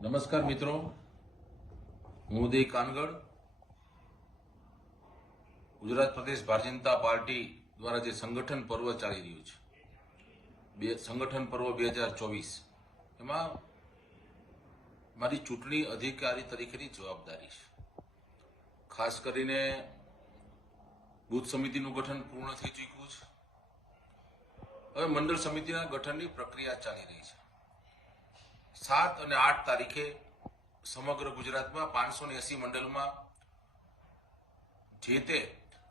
નમસ્કાર મિત્રો, હું ઉદય કાનગડ ગુજરાત પ્રદેશ ભારતીય જનતા પાર્ટી દ્વારા જે સંગઠન પર્વ ચાલી રહ્યું છે, સંગઠન પર્વ 2024, એમાં મારી ચૂંટણી અધિકારી તરીકેની જવાબદારી છે. ખાસ કરીને બૂથ સમિતિનું ગઠન પૂર્ણ થઈ ચૂક્યું છે. હવે મંડળ સમિતિના ગઠનની પ્રક્રિયા ચાલી રહી છે. 7 અને 8 તારીખે સમગ્ર ગુજરાતમાં 580 મંડળમાં જે તે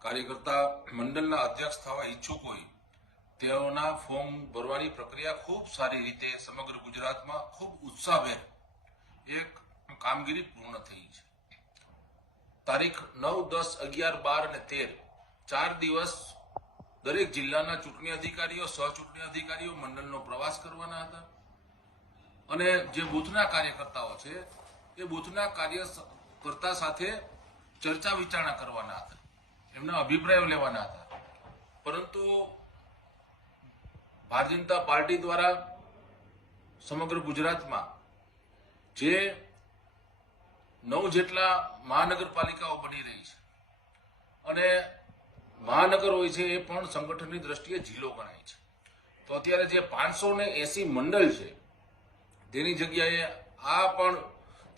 કાર્યકર્તા મંડળના અધ્યક્ષ થવા ઈચ્છુક હોય તેઓના ફોર્મ ભરવાની પ્રક્રિયા ખૂબ સારી રીતે સમગ્ર ગુજરાતમાં ખૂબ ઉત્સાહભેર એક કામગીરી પૂર્ણ થઈ છે. તારીખ 9, 10, 11, 12 અને 13 4 દિવસ દરેક જિલ્લાના ચૂંટણી અધિકારીઓ, સહચૂંટણી અધિકારીઓ મંડળનો પ્રવાસ કરવાના હતા અને જે બૂથના કાર્યકર્તાઓ છે એ બૂથના કાર્યકર્તા સાથે ચર્ચા વિચારણા કરવાના હતા, એમના અભિપ્રાયો લેવાના હતા. પરંતુ ભારતીય જનતા પાર્ટી દ્વારા સમગ્ર ગુજરાતમાં જે 9 જેટલા મહાનગરપાલિકાઓ બની રહી છે અને મહાનગર હોય છે એ પણ સંગઠનની દ્રષ્ટિએ જિલ્લો ગણાય છે, તો અત્યારે જે 580 મંડળ છે તેની જગ્યાએ આ પણ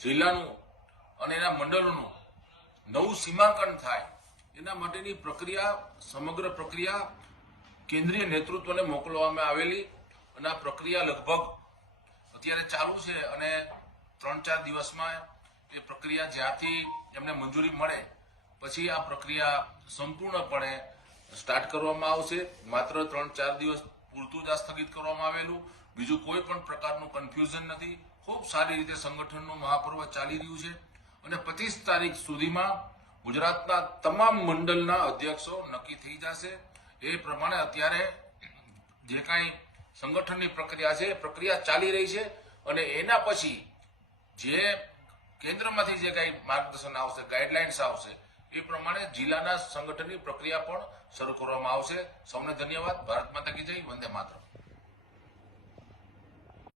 જિલ્લાનું અને એના મંડળોનું નવું સીમાંકન થાય એના માટેની પ્રક્રિયા, સમગ્ર પ્રક્રિયા કેન્દ્રીય નેતૃત્વને મોકલવામાં આવેલી અને આ પ્રક્રિયા લગભગ અત્યારે ચાલુ છે અને 3-4 દિવસમાં એ પ્રક્રિયા જ્યાંથી એમને મંજૂરી મળે પછી આ પ્રક્રિયા સંપૂર્ણપણે સ્ટાર્ટ કરવામાં આવશે. માત્ર 3-4 દિવસ પૂરતું જ આ સ્થગિત કરવામાં આવેલું, બીજું કોઈ પણ પ્રકારનું કન્ફ્યુઝન નથી. ખૂબ સારી રીતે સંગઠનનું મહાપર્વ ચાલી રહ્યું છે અને 25 તારીખ સુધીમાં ગુજરાતના તમામ મંડળના અધ્યક્ષો નક્કી થઈ જશે. એ પ્રમાણે અત્યારે જે કાંઈ સંગઠનની પ્રક્રિયા છે એ પ્રક્રિયા ચાલી રહી છે અને એના પછી જે કેન્દ્રમાંથી જે કાંઈ માર્ગદર્શન આવશે, ગાઈડલાઇન્સ આવશે, એ પ્રમાણે જિલ્લાના સંગઠનની પ્રક્રિયા પણ શરૂ કરવામાં આવશે. સૌને ધન્યવાદ. ભારત માતા કી જય. વંદે માતરમ.